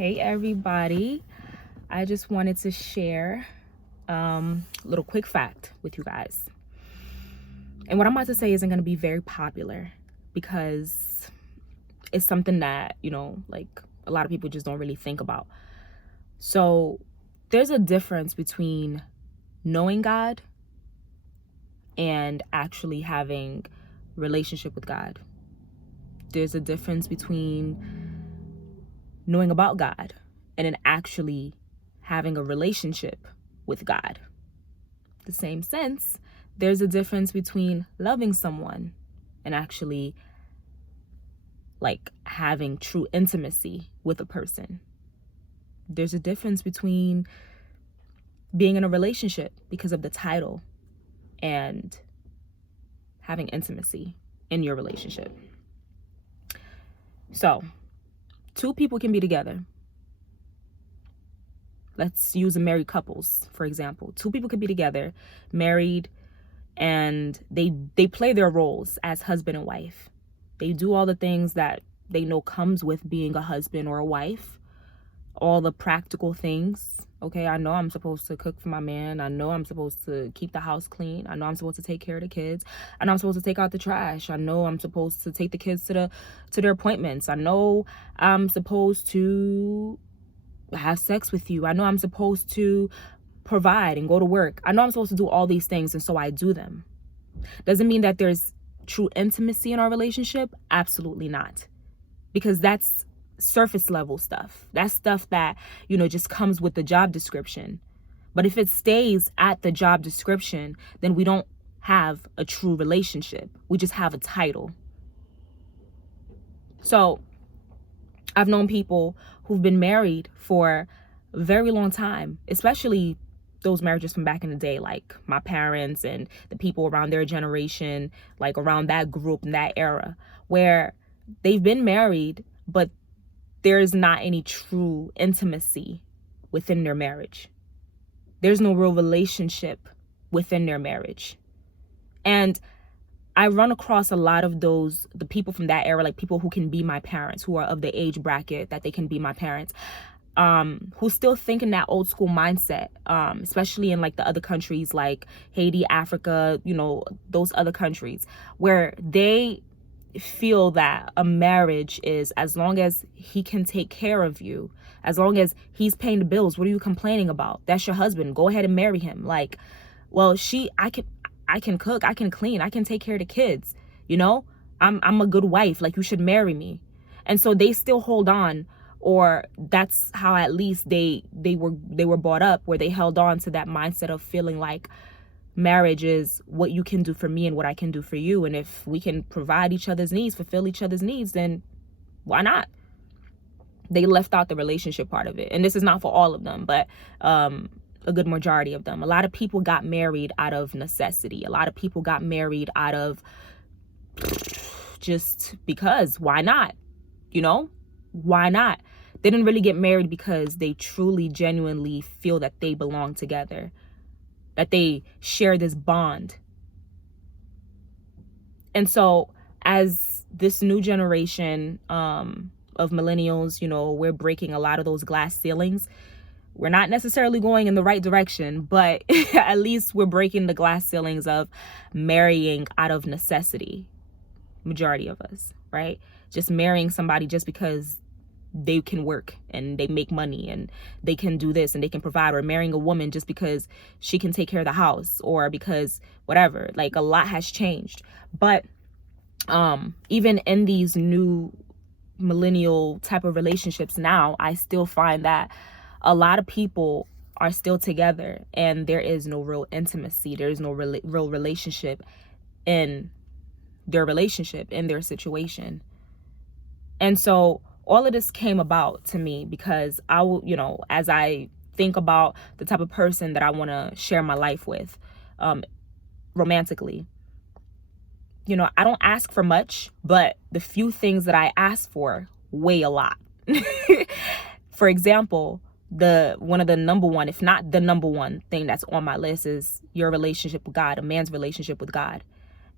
Hey everybody, I just wanted to share a little quick fact with you guys. And what I'm about to say isn't going to be very popular because it's something that, like a lot of people just don't really think about. So there's a difference between knowing God and actually having relationship with God. There's a difference between knowing about God and then actually having a relationship with God. The same sense, there's a difference between loving someone and actually like having true intimacy with a person. There's a difference between being in a relationship because of the title and having intimacy in your relationship. So, two people can be together. Let's use married couples, for example. Two people could be together, married, and they play their roles as husband and wife. They do all the things that they know comes with being a husband or a wife, all the practical things. Okay, I know I'm supposed to cook for my man. I know I'm supposed to keep the house clean. I know I'm supposed to take care of the kids. I know I'm supposed to take out the trash. I know I'm supposed to take the kids to their appointments. I know I'm supposed to have sex with you. I know I'm supposed to provide and go to work. I know I'm supposed to do all these things, and so I do them. Doesn't mean that there's true intimacy in our relationship. Absolutely not. Because that's surface level stuff. That's stuff that, just comes with the job description. But if it stays at the job description, then we don't have a true relationship. We just have a title. So I've known people who've been married for a very long time, especially those marriages from back in the day, like my parents and the people around their generation, like around that group in that era, where they've been married, but there's not any true intimacy within their marriage. There's no real relationship within their marriage. And I run across a lot of the people from that era, like people who can be my parents, who are of the age bracket that they can be my parents, who still think in that old school mindset, especially in like the other countries like Haiti, Africa, those other countries, where they feel that a marriage is as long as he can take care of you, as long as he's paying the bills, what are you complaining about? That's your husband. Go ahead and marry him. Like, well, I can cook, I can clean, I can take care of the kids. I'm a good wife. Like, you should marry me. And so they still hold on, or that's how at least they were brought up, where they held on to that mindset of feeling like marriage is what you can do for me and what I can do for you. And if we can provide each other's needs, fulfill each other's needs, then why not? They left out the relationship part of it. And this is not for all of them, but a good majority of them. A lot of people got married out of necessity. A lot of people got married out of just because. Why not? Why not? They didn't really get married because they truly, genuinely feel that they belong together, that they share this bond. And so as this new generation of millennials, we're breaking a lot of those glass ceilings. We're not necessarily going in the right direction, but at least we're breaking the glass ceilings of marrying out of necessity. Majority of us, right? Just marrying somebody just because they can work and they make money and they can do this and they can provide, or marrying a woman just because she can take care of the house, or because whatever. Like, a lot has changed. But even in these new millennial type of relationships now, I still find that a lot of people are still together and there is no real intimacy. There is no real relationship in their relationship, in their situation. And so all of this came about to me because I will, as I think about the type of person that I want to share my life with, romantically, I don't ask for much, but the few things that I ask for weigh a lot. For example, one of the number one, if not the number one thing that's on my list is your relationship with God, a man's relationship with God.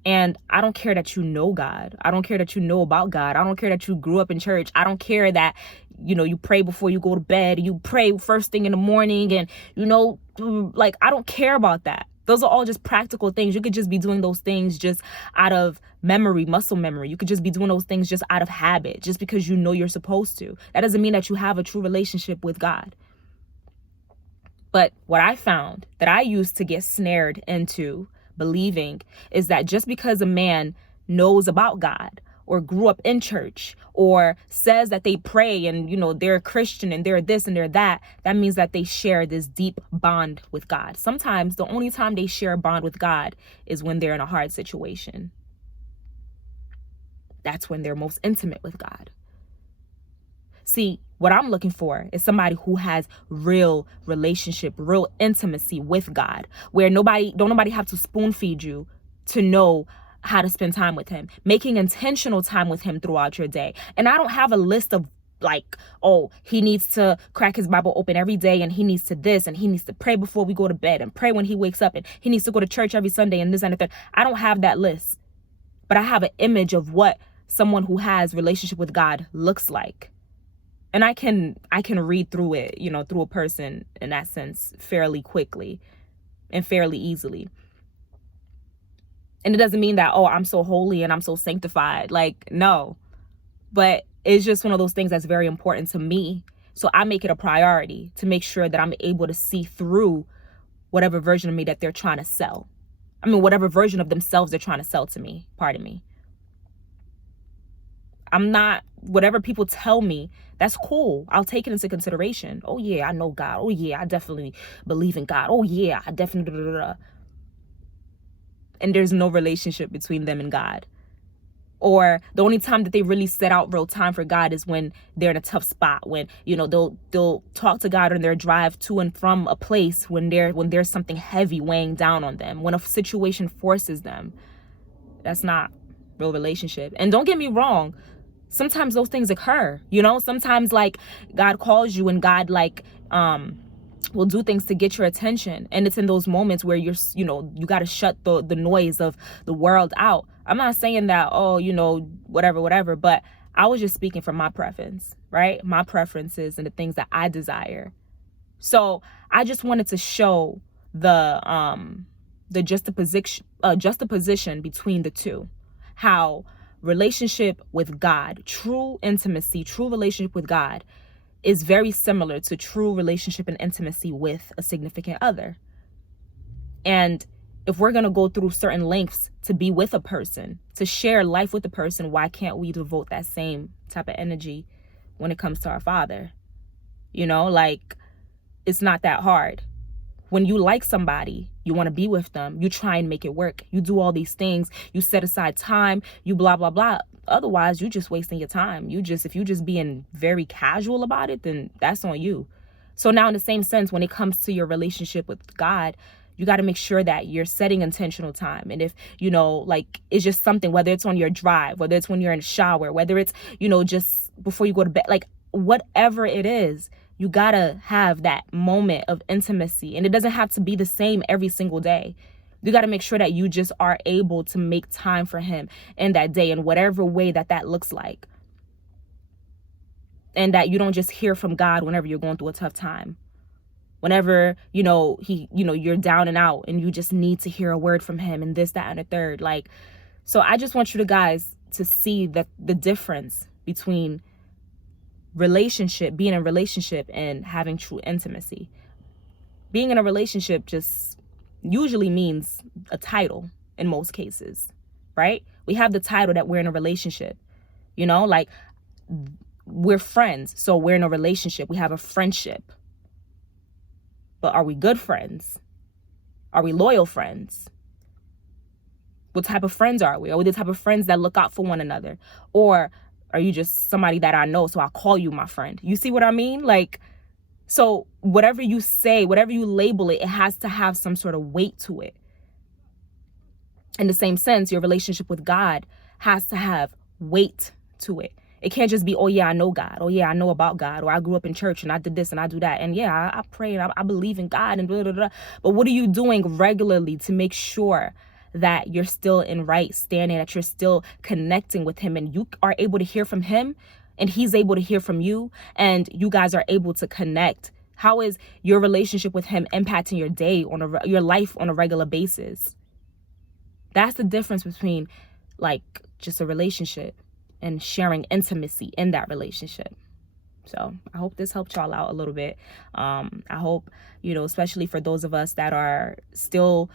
And I don't care that you know God. I don't care that you know about God. I don't care that you grew up in church. I don't care that, you pray before you go to bed. You pray first thing in the morning and, like, I don't care about that. Those are all just practical things. You could just be doing those things just out of memory, muscle memory. You could just be doing those things just out of habit, just because you know you're supposed to. That doesn't mean that you have a true relationship with God. But what I found that I used to get snared into believing is that just because a man knows about God or grew up in church or says that they pray and, they're a Christian and they're this and they're that means that they share this deep bond with God. Sometimes the only time they share a bond with God is when they're in a hard situation. That's when they're most intimate with God. See, what I'm looking for is somebody who has real relationship, real intimacy with God, where don't nobody have to spoon feed you to know how to spend time with him, making intentional time with him throughout your day. And I don't have a list of like, oh, he needs to crack his Bible open every day and he needs to this and he needs to pray before we go to bed and pray when he wakes up and he needs to go to church every Sunday and this and that. I don't have that list, but I have an image of what someone who has relationship with God looks like. And I can read through it, through a person in that sense fairly quickly and fairly easily. And it doesn't mean that, oh, I'm so holy and I'm so sanctified. Like, no. But it's just one of those things that's very important to me. So I make it a priority to make sure that I'm able to see through whatever version of me that they're trying to sell. I mean, whatever version of themselves they're trying to sell to me. Pardon me. I'm not, whatever people tell me, that's cool. I'll take it into consideration. Oh yeah, I know God. Oh yeah, I definitely believe in God. Oh yeah, I definitely. And there's no relationship between them and God. Or the only time that they really set out real time for God is when they're in a tough spot, when, they'll talk to God on their drive to and from a place when there's something heavy weighing down on them, when a situation forces them. That's not real relationship. And don't get me wrong, sometimes those things occur, sometimes like God calls you and God will do things to get your attention. And it's in those moments where you got to shut the noise of the world out. I'm not saying that, whatever, but I was just speaking from my preference, right? My preferences and the things that I desire. So I just wanted to show the juxtaposition between the two, how relationship with God, true intimacy, true relationship with God is very similar to true relationship and intimacy with a significant other. And if we're going to go through certain lengths to be with a person, to share life with a person, why can't we devote that same type of energy when it comes to our Father? It's not that hard. When you like somebody, you want to be with them, you try and make it work. You do all these things. You set aside time, you blah, blah, blah. Otherwise, you're just wasting your time. If you just being very casual about it, then that's on you. So now in the same sense, when it comes to your relationship with God, you got to make sure that you're setting intentional time. And if, it's just something, whether it's on your drive, whether it's when you're in the shower, whether it's, just before you go to bed, like whatever it is, you gotta have that moment of intimacy. And it doesn't have to be the same every single day. You gotta make sure that you just are able to make time for him in that day in whatever way that looks like. And that you don't just hear from God whenever you're going through a tough time. Whenever, you're down and out and you just need to hear a word from him and this, that, and the third. So I just want you guys to see that the difference between being in a relationship and having true intimacy. Being in a relationship just usually means a title in most cases, right? We have the title that we're in a relationship, we're friends. So we're in a relationship. We have a friendship. But are we good friends? Are we loyal friends? What type of friends are we? Are we the type of friends that look out for one another? Or are you just somebody that I know, so I'll call you my friend? You see what I mean? So whatever you say, whatever you label it, it has to have some sort of weight to it. In the same sense, your relationship with God has to have weight to it. It can't just be, oh yeah, I know God. Oh yeah, I know about God. Or I grew up in church and I did this and I do that. And yeah, I pray and I believe in God and blah, blah, blah. But what are you doing regularly to make sure that you're still in right standing, that you're still connecting with him, and you are able to hear from him and he's able to hear from you, and you guys are able to connect? How is your relationship with him impacting your day, your life on a regular basis? That's the difference between like just a relationship and sharing intimacy in that relationship. So I hope this helped y'all out a little bit. I hope, especially for those of us that are still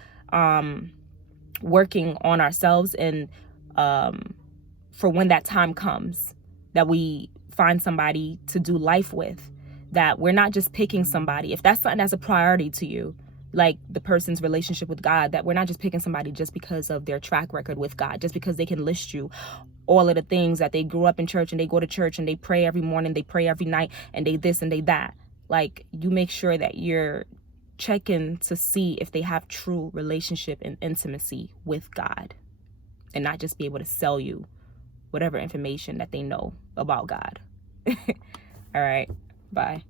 working on ourselves, and for when that time comes, that we find somebody to do life with, that we're not just picking somebody. If that's something that's a priority to you, like the person's relationship with God, that we're not just picking somebody just because of their track record with God, just because they can list you all of the things that they grew up in church, and they go to church and they pray every morning, they pray every night, and they this and they that. Like, you make sure that you're checking to see if they have true relationship and intimacy with God, and not just be able to sell you whatever information that they know about God. All right, bye.